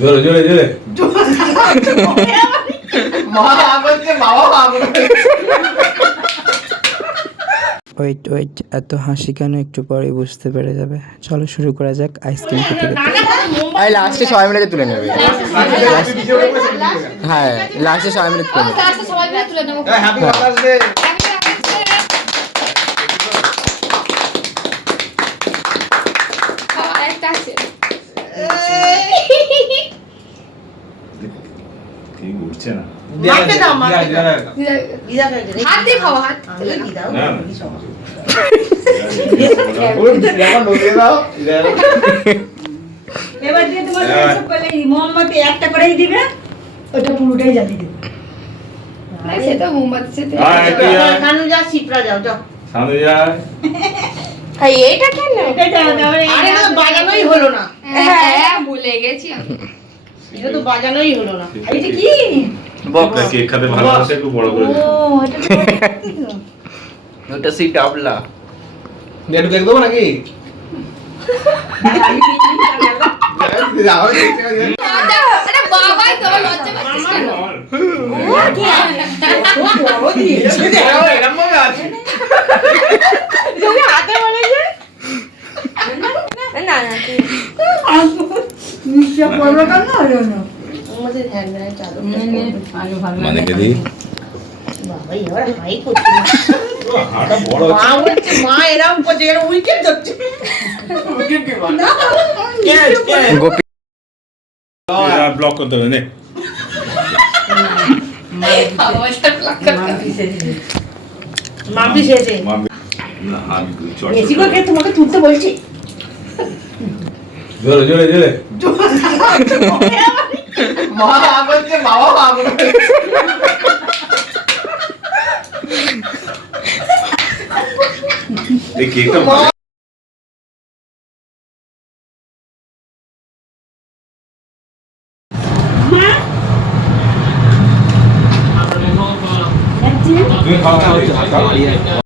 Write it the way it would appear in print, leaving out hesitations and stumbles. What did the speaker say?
জোরে জোরে জোরে ওয়েট ওয়েট, এত হাসি কেন একটু পরে বুঝতে পেরে যাবে। চলো শুরু করা যাক আইসক্রিম খেতে খেতে। আরে লাস্টে সবাই মিলে তুলে নেবে। হ্যাঁ লাস্টে সবাই মিলে তুলে নেবে। সবাই মিলে তুলে নেবো। Happy father's day. একটা আছে। ঠিক উঠছে না। হাতে দাও, হাত দিয়ে খাও, হাত। না এবার দিয়ে তোমার সব করে মোমবাতি একটা করেই দিবে, ওটা পুরোটাই জ্বালিয়ে দিবে। না সেটা মোমবাতি সেটা। খানু যা সিপরা যাও যাও। সামনে যায়। এইটা কেন? এটা যাও যাও। আরে তো বাজানোই হলো না। হ্যাঁ ভুলে গেছি আমি। এটা তো বাজানোই হলো না। এটা কি? বক্স কেক খেতে ভালোবাসে, একটু বড় করে দিন। ওটা সি ডাবলা। একটু কেক দেবো নাকি? আরে বাবাই তো লজ্জা পাচ্ছিস কেন? তুমি হাতে বলে যে না না নিশ্চয় করবো কেন হলো না? আমাদের ধ্যান দেয় চালু মানে কে দি? বাবা এবার হাই করছে হাঁটা বড় মা বলছে মা এরকম করছে এর উইকেট ধরছে গোপী ব্লক করতে হবে নে। ভালোবাসার প্লাকা। মাম্পি শেষে মাম্পি না হাত চড় বেশি করে তোমাকে তুলতে বলছি জোরে জোরে জোরে মা বলছে বাবা মা বলছে এই কেকটা তুমি খাও